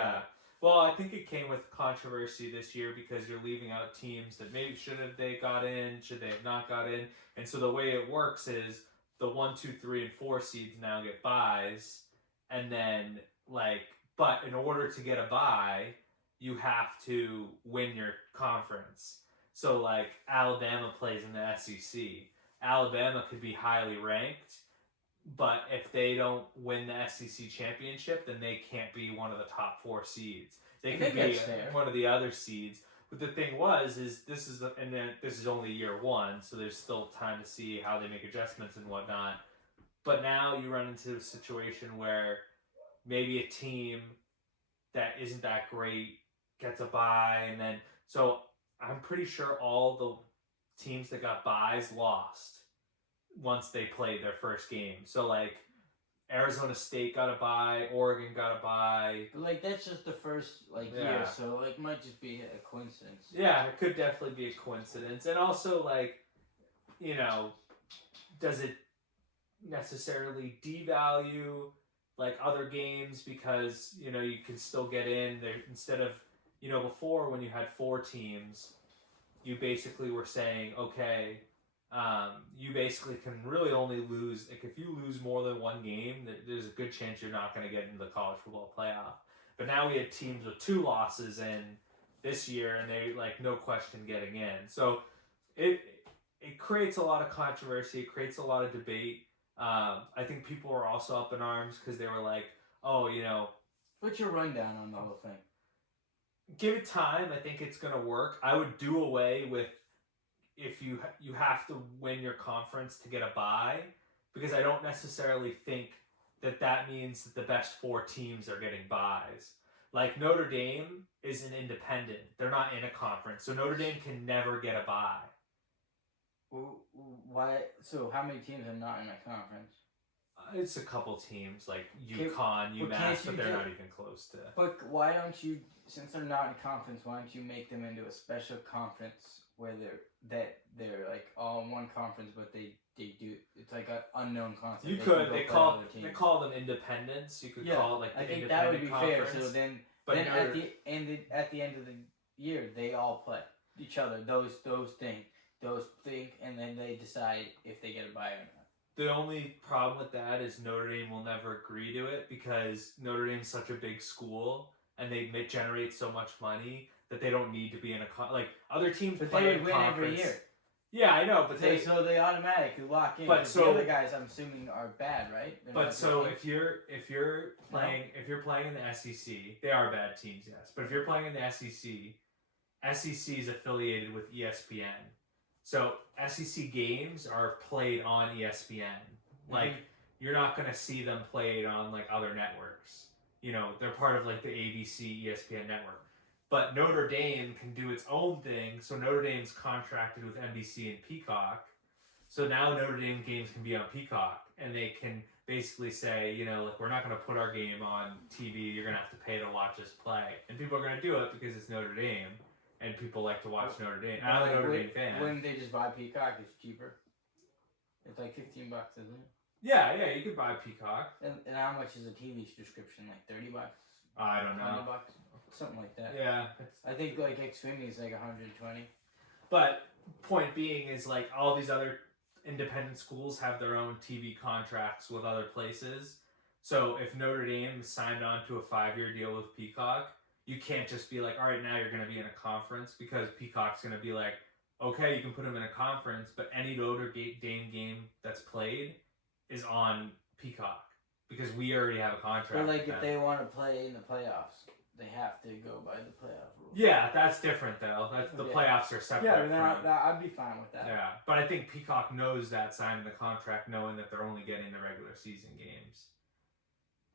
Well, I think it came with controversy this year because you're leaving out teams that maybe should they got in, should they have not got in, and so the way it works is the 1, 2, 3, and 4 seeds now get byes, and then but in order to get a bye, you have to win your conference. So Alabama plays in the SEC. Alabama could be highly ranked, but if they don't win the SEC championship, then they can't be one of the top 4 seeds. They could be one of the other seeds. But the thing is this is only year 1, so there's still time to see how they make adjustments and whatnot. But now you run into a situation where maybe a team that isn't that great gets a bye, and then so I'm pretty sure all the teams that got byes lost once they played their first game. So Arizona State got a bye, Oregon got a bye. But that's just the first year, so it might just be a coincidence. Yeah, it could definitely be a coincidence. And also does it necessarily devalue other games because you can still get in there instead of before when you had 4 teams, you basically were saying, okay, you basically can really only lose, if you lose more than 1 game, there's a good chance you're not going to get into the college football playoff. But now we had teams with 2 losses in this year, and they, no question getting in. So it creates a lot of controversy, it creates a lot of debate. I think people were also up in arms because they were like, oh, What's your rundown on the whole thing? give it time. I think it's gonna work. I would do away with if you have to win your conference to get a bye, because I don't necessarily think that means that the best 4 teams are getting byes. Like Notre Dame is an independent; they're not in a conference, so Notre Dame can never get a bye. Why? So how many teams are not in a conference? It's a couple teams like UConn, UMass, but they're not even close to. But why don't you, since they're not in a conference, why don't you make them into a special conference where they're like all in one conference, but they do, it's like an unknown concept. You could they call them independents. You could call it like the independent conference. I think that would be fair. So then at the end of the year, they all play each other. Those think, and then they decide if they get a bye or not. The only problem with that is Notre Dame will never agree to it because Notre Dame's such a big school and they generate so much money that they don't need to be in a like other teams. But play they would win every year. Yeah, I know, but so they automatically lock in. But so the other guys, I'm assuming, are bad, right? But so if you're playing in the SEC, they are bad teams, yes. But if you're playing in the SEC, SEC is affiliated with ESPN. So SEC games are played on ESPN. Like you're not gonna see them played on like other networks. They're part of like the ABC ESPN network. But Notre Dame can do its own thing. So Notre Dame's contracted with NBC and Peacock. So now Notre Dame games can be on Peacock, and they can basically say, like we're not gonna put our game on TV. You're gonna have to pay to watch us play, and people are gonna do it because it's Notre Dame. And people like to watch Notre Dame. I'm a Notre Dame fan. Wouldn't they just buy Peacock? It's cheaper. It's like $15, isn't it? Yeah, you could buy Peacock. And how much is a TV subscription? Like $30? I don't know. $20? Something like that. Yeah. I think like Xfinity is like $120. But point being is like all these other independent schools have their own TV contracts with other places. So if Notre Dame signed on to a 5-year deal with Peacock, you can't just be like, all right, now you're going to be in a conference, because Peacock's going to be like, okay, you can put them in a conference, but any Notre Dame game that's played is on Peacock because we already have a contract. But like if they want to play in the playoffs, they have to go by the playoff rules. Yeah, that's different though. The playoffs are separate. Yeah, I'd be fine with that. Yeah, but I think Peacock knows that, signing the contract, knowing that they're only getting the regular season games.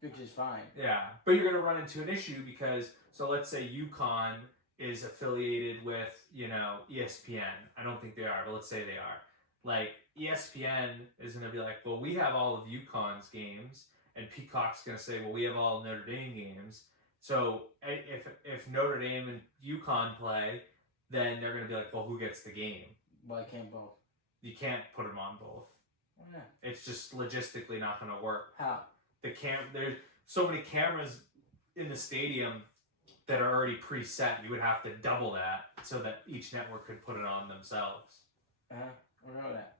Which is fine. Yeah, but you're going to run into an issue because, so let's say UConn is affiliated with, ESPN. I don't think they are, but let's say they are. Like, ESPN is going to be like, well, we have all of UConn's games, and Peacock's going to say, well, we have all of Notre Dame games. So if Notre Dame and UConn play, then they're going to be like, well, who gets the game? Why can't both? You can't put them on both. Why not? It's just logistically not going to work. How? There's so many cameras in the stadium that are already preset. You would have to double that so that each network could put it on themselves. I don't know that.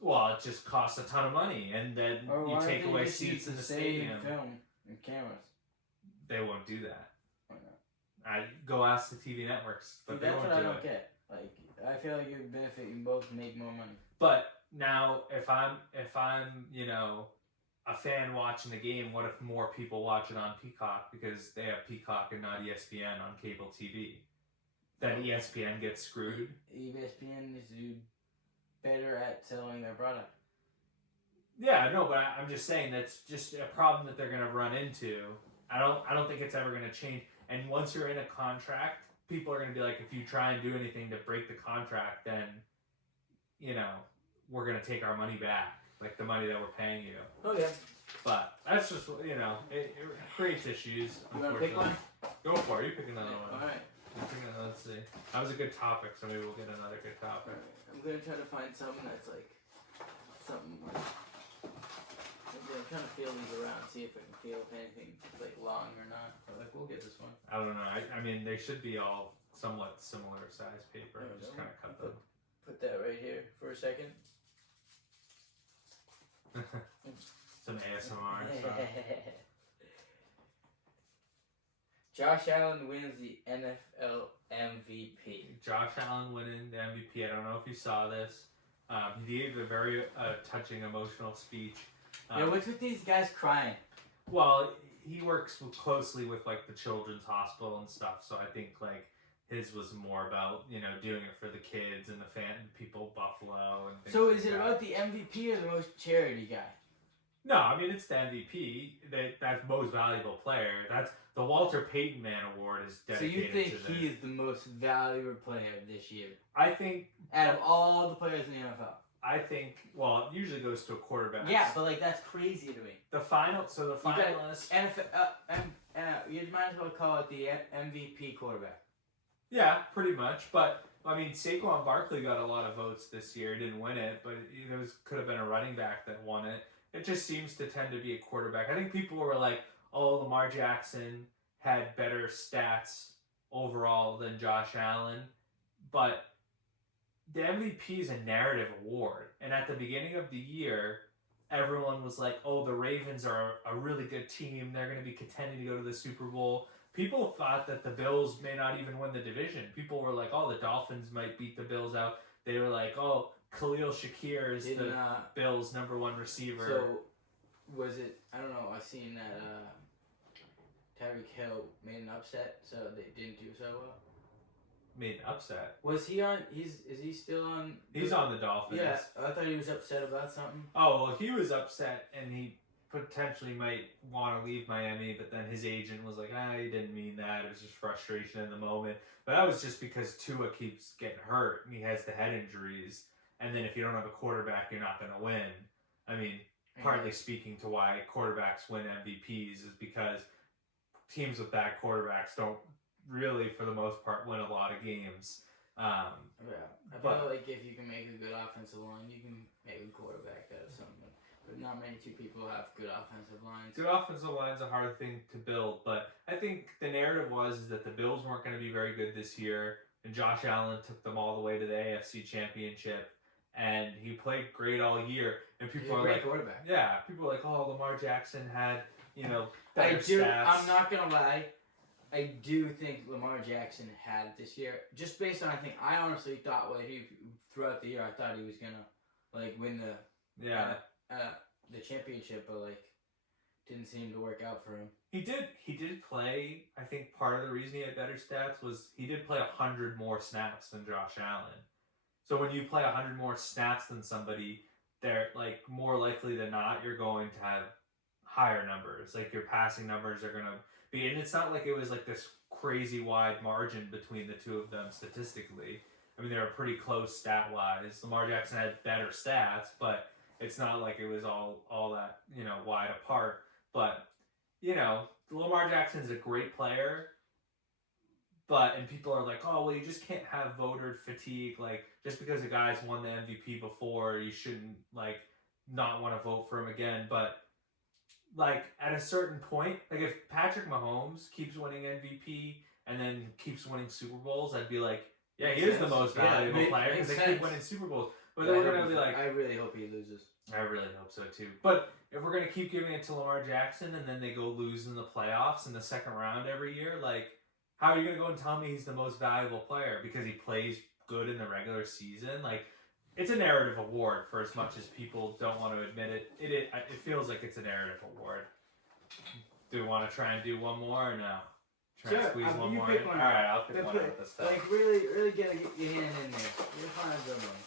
Well, it just costs a ton of money, and then you take away seats in the stadium. Film and cameras. They won't do that. Why not? I go ask the TV networks, but they won't do it. That's what I don't get. Like, I feel like it would benefit you both, make more money. But now, if I'm a fan watching the game, what if more people watch it on Peacock because they have Peacock and not ESPN on cable TV? Then ESPN gets screwed. ESPN needs to do better at selling their product. Yeah, no, but I'm just saying that's just a problem that they're going to run into. I don't think it's ever going to change. And once you're in a contract, people are going to be like, if you try and do anything to break the contract, then, we're going to take our money back. Like the money that we're paying you. Oh yeah. But that's just, it creates issues. You want to pick one? Go for it. You pick another one. Alright. Let's see. That was a good topic, so maybe we'll get another good topic. Right. I'm going to try to find something that's like, something like, I'm trying to feel these around, see if I can feel if anything's like long or not. But like, we'll get this one. I don't know. I mean, they should be all somewhat similar size paper. Just kind of cut them. Put that right here for a second. Some ASMR stuff. Josh Allen wins the NFL MVP. Josh Allen winning the MVP. I don't know if you saw this. He gave a very touching, emotional speech. Yeah, what's with these guys crying? Well, he works closely with like the children's hospital and stuff, so I think like his was more about doing it for the kids and the people of Buffalo and things. So like is it that. about the MVP or the most charity guy? No, I mean it's the MVP. That's most valuable player. That's the Walter Payton Man Award is dedicated. So you think he is the most valuable player this year? I think out of all the players in the NFL. I think, well, it usually goes to a quarterback. Yeah, but like that's crazy to me. The finalists. You might as well call it the MVP quarterback. Yeah, pretty much. But I mean, Saquon Barkley got a lot of votes this year. Didn't win it, but it could have been a running back that won it. It just seems to tend to be a quarterback. I think people were like, "Oh, Lamar Jackson had better stats overall than Josh Allen," but the MVP is a narrative award, and at the beginning of the year, everyone was like, "Oh, the Ravens are a really good team. They're going to be contending to go to the Super Bowl." People thought that the Bills may not even win the division. People were like, "Oh, the Dolphins might beat the Bills out." They were like, "Oh, Khalil Shakir is the Bills' #1 receiver." So, was it? I don't know. I seen that Tyreek Hill made an upset, so they didn't do so well. Made an upset. Was he on? Is he still on? He's on the Dolphins. Yeah, I thought he was upset about something. Oh well, he was upset, and he potentially might want to leave Miami, but then his agent was like, he didn't mean that. It was just frustration in the moment. But that was just because Tua keeps getting hurt, and he has the head injuries. And then if you don't have a quarterback, you're not going to win. I mean, partly speaking to why quarterbacks win MVPs is because teams with bad quarterbacks don't really, for the most part, win a lot of games. I feel like if you can make a good offensive line, you can make a quarterback out of something. But not many people have good offensive lines. Good offensive line's a hard thing to build, but I think the narrative was that the Bills weren't going to be very good this year, and Josh Allen took them all the way to the AFC Championship, and he played great all year. And people are like, quarterback. Yeah, people are like, "Oh, Lamar Jackson had better stats." I'm not gonna lie. I do think Lamar Jackson had it this year, just based on I honestly thought throughout the year I thought he was gonna win the championship, but didn't seem to work out for him. He did play. I think part of the reason he had better stats was he did play 100 more snaps than Josh Allen. So when you play 100 more snaps than somebody, they're more likely than not you're going to have higher numbers. Your passing numbers are going to be, and it's not like it was this crazy wide margin between the two of them statistically. I mean, they were pretty close stat wise. Lamar Jackson had better stats, but it's not like it was all that wide apart. But Lamar Jackson's a great player. And people are like, "Oh, well, you just can't have voter fatigue. Just because a guy's won the MVP before, you shouldn't not want to vote for him again." But at a certain point, if Patrick Mahomes keeps winning MVP and then keeps winning Super Bowls, I'd be like, "Yeah, he is the most valuable player because they keep winning Super Bowls." But then we're gonna be like, I really hope he loses. I really hope so too. But if we're gonna keep giving it to Lamar Jackson and then they go lose in the playoffs in the second round every year, how are you going to go and tell me he's the most valuable player because he plays good in the regular season? It's a narrative award for as much as people don't want to admit it. It feels like it's a narrative award. Do we want to try and do one more or no? Try and squeeze one more in? All right, I'll pick one out this time. Really get your hand in there. You'll find a good one.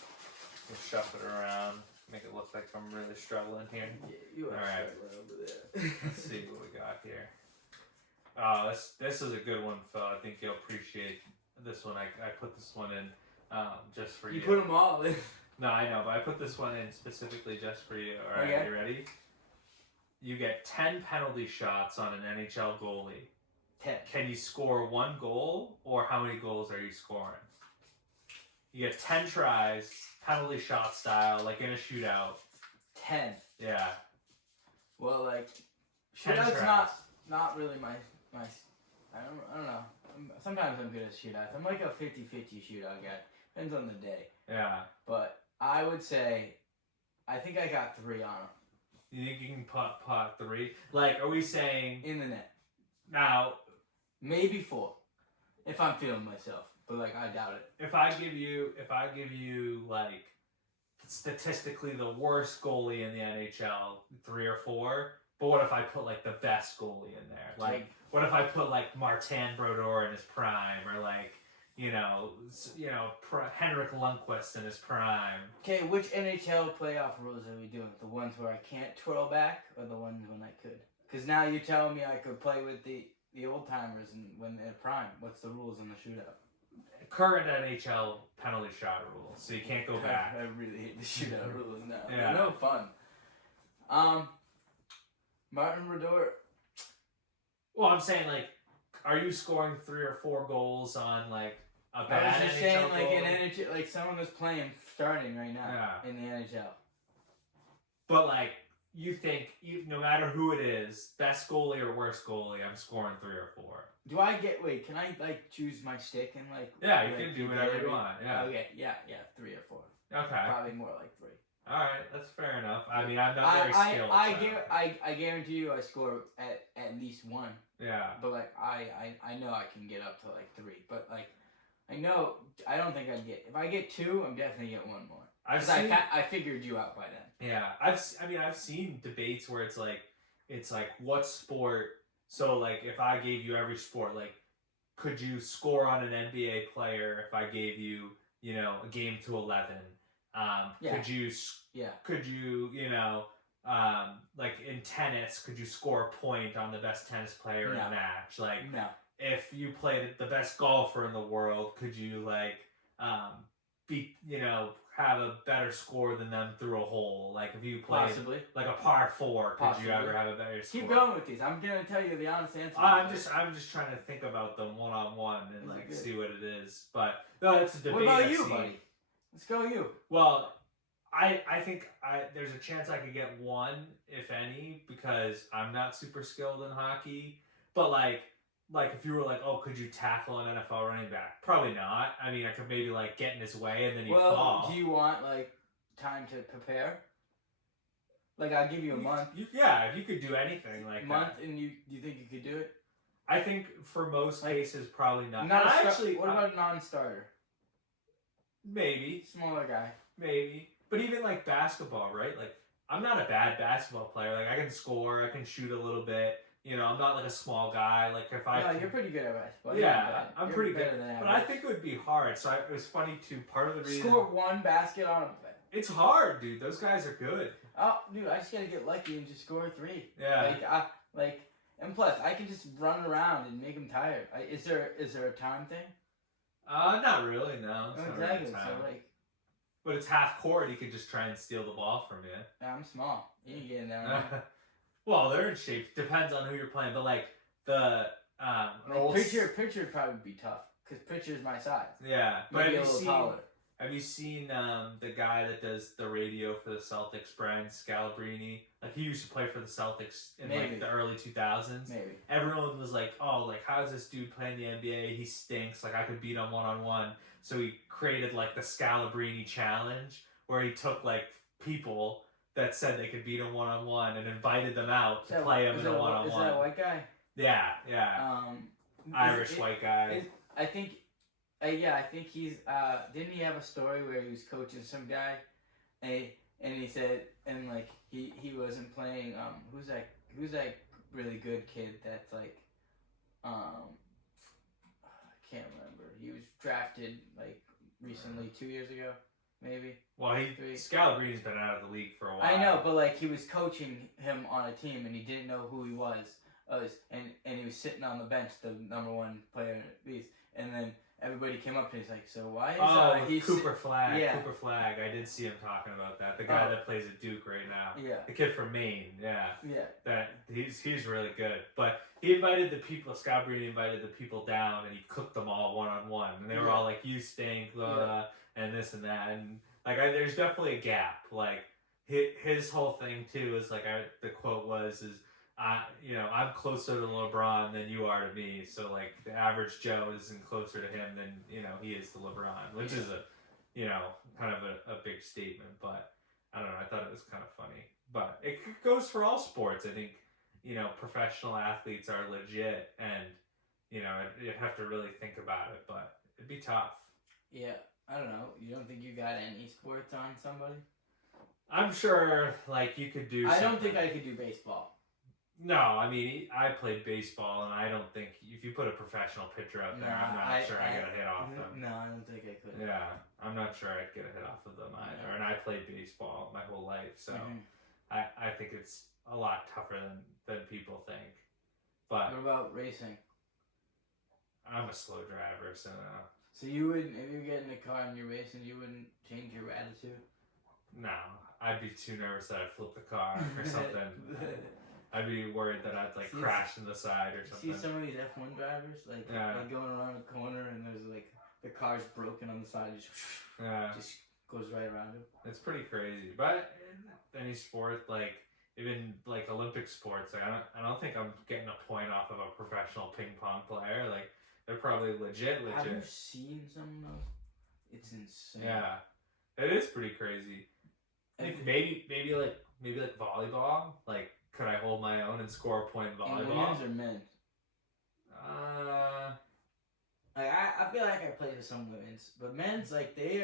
We'll shuffle it around. Make it look like I'm really struggling here. Yeah, you are struggling over there. Let's see what we got here. This is a good one, Phil. I think you'll appreciate this one. I put this one in just for you. You put them all in. No, I know, but I put this one in specifically just for you. All right, You ready? You get 10 penalty shots on an NHL goalie. 10. Can you score one goal, or how many goals are you scoring? You get 10 tries, penalty shot style, in a shootout. 10. Yeah. Well, shootout's not really my. I don't know. Sometimes I'm good at shootouts. I'm like a 50-50 shootout guy. Depends on the day. Yeah. But I would say, I think I got 3 on them. You think you can pot 3? Are we saying in the net? Now, maybe 4, if I'm feeling myself. But I doubt it. If I give you statistically the worst goalie in the NHL, 3 or 4. But what if I put like the best goalie in there? Like, what if I put like Martin Brodeur in his prime, or like Henrik Lundqvist in his prime? Okay, which NHL playoff rules are we doing? The ones where I can't twirl back, or the ones when I could? Because now you're telling me I could play with the old timers and when they're prime. What's the rules in the shootout? Current NHL penalty shot rules, so you can't go back. I really hate the shootout rules now. Yeah. They're no fun. Martin Brodeur. Well, I'm saying, like, are you scoring 3 or 4 goals on like a bad I was just NHL saying, like goal? in NHL, like someone was playing starting right now in the NHL. But like, you think no matter who it is, best goalie or worst goalie, I'm scoring 3 or 4. Do I get? Wait, can I like choose my stick and like? Yeah, you can do whatever you want. Yeah. Okay. Yeah. 3 or 4. Okay. Probably more like 3. All right, that's fair enough. I mean, I'm not very skilled. I guarantee you, I score at least 1. Yeah. But like, I know I can get up to like 3. But like, I know I don't think I'd get. If I get 2, I'm definitely get 1 more. I figured you out by then. Yeah, I've seen debates where it's like what sport. So like, if I gave you every sport, like, could you score on an NBA player if I gave you a game to 11? Could you like in tennis, could you score a point on the best tennis player in a match? Like, no. If you played the best golfer in the world, could you like have a better score than them through a hole? Like, if you played like a par 4, could you ever have a better score? Keep going with these. I'm gonna tell you the honest answer. I'm just trying to think about them one-on-one and like see what it is. But no, it's a debate. What about you, buddy? Let's go you. Well, I think there's a chance I could get 1, if any, because I'm not super skilled in hockey. But like if you were like, oh, could you tackle an NFL running back? Probably not. I mean, I could maybe like get in his way and then he'd fall. Well, do you want like time to prepare? Like, I'll give you a month. If you could do anything like month, that. and you think you could do it? I think for most cases, probably not. What about non-starter? Maybe. Smaller guy. Maybe. But even like basketball, right? Like, I'm not a bad basketball player. Like, I can score, I can shoot a little bit. I'm not like a small guy. Like, if I... No, you're pretty good at basketball. Yeah, I'm pretty good. But I think it would be hard. So it was funny too. Part of the reason... Score 1 basket on a... It's hard, dude. Those guys are good. Oh, dude, I just gotta get lucky and just score 3. Yeah. And plus, I can just run around and make them tired. Is there a time thing? Not really, no. Exactly, so like... But it's half court, he could just try and steal the ball from you. I'm small. You can get in there. Well, they're in shape. Depends on who you're playing. But like the Pritchard would probably be tough because Pritchard's my size. Yeah, but taller. Have you seen the guy that does the radio for the Celtics, Brian Scalabrine? Like, he used to play for the Celtics in like the early 2000s. Maybe. Everyone was like, oh, like, how's this dude playing the NBA? He stinks. Like, I could beat him one-on-one. So he created like the Scalabrine challenge, where he took like people that said they could beat him one-on-one and invited them out to play him in a one-on-one. Is that a white guy? Yeah. Irish white guy. I think he's. Didn't he have a story where he was coaching some guy, and he said, and like he wasn't playing. Who's that really good kid that's like, I can't remember. He was drafted like recently, 2 years ago, maybe. Well, Scalabrine's been out of the league for a while. I know, but like he was coaching him on a team, and he didn't know who he was. And he was sitting on the bench, the number 1 player in the league, and then everybody came up to him. He's like, so why is Cooper Flagg? Yeah. Cooper Flagg. I did see him talking about that. The guy that plays at Duke right now. Yeah. The kid from Maine. Yeah. Yeah. That he's really good. But he invited the people. Scalabrine invited the people down, and he cooked them all one-on-one, and they were all like, "You stink," and this and that, and like there's definitely a gap. Like his whole thing too is like the quote was I'm closer to LeBron than you are to me. So like the average Joe isn't closer to him than he is to LeBron, which is a kind of a big statement. But I don't know. I thought it was kind of funny. But it goes for all sports. I think professional athletes are legit, and you'd have to really think about it. But it'd be tough. Yeah. I don't know. You don't think you got any sports on somebody? I'm sure, like, you could do. I don't think I could do baseball. No, I mean, I played baseball, and I don't think if you put a professional pitcher out there, I'm not sure I get a hit off them. No, I don't think I could. Yeah, I'm not sure I'd get a hit off of them either. And I played baseball my whole life, so I think it's a lot tougher than people think. But what about racing? I'm a slow driver, so no. So you wouldn't, if you get in a car and you're racing, you wouldn't change your attitude? No, I'd be too nervous that I'd flip the car or something. I'd be worried that I'd like crash into the side or something. See some of these F1 drivers, like going around a corner and there's like the car's broken on the side, just goes right around him. It's pretty crazy. But in any sport, like even like Olympic sports, like, I don't think I'm getting a point off of a professional ping pong player. Like they're probably legit. Have you seen some of those? It's insane. Yeah, it is pretty crazy. Maybe like volleyball. Like, could I hold my own and score a point in volleyball? Women's or men's? Like I feel like I played with some women's, but men's like they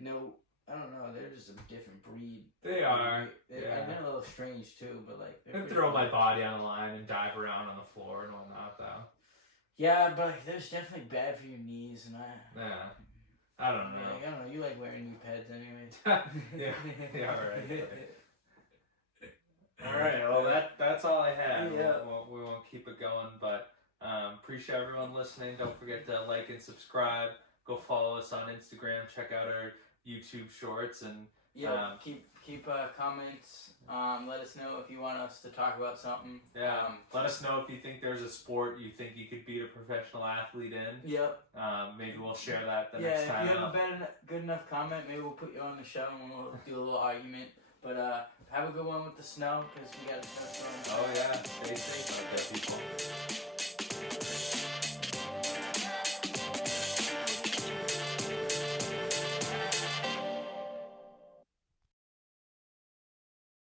know. I don't know. They're just a different breed. They are. And they're a little strange too, but like. And throw my body on the line and dive around on the floor and whatnot, though. Yeah, but like, there's definitely bad for your knees, and I don't know. I don't know. You like wearing knee pads anyway. yeah, alright. Alright, well that's all I had. Yeah. We won't keep it going, but appreciate everyone listening. Don't forget to like and subscribe. Go follow us on Instagram. Check out our YouTube shorts and keep comments. Let us know if you want us to talk about something. Let us know if you think there's a sport you think you could beat a professional athlete in. Yep. Maybe we'll share that next time. If you have a good enough comment, maybe we'll put you on the show and we'll do a little argument. But have a good one with the snow because we got a snowstorm. Oh yeah, stay safe out there, people.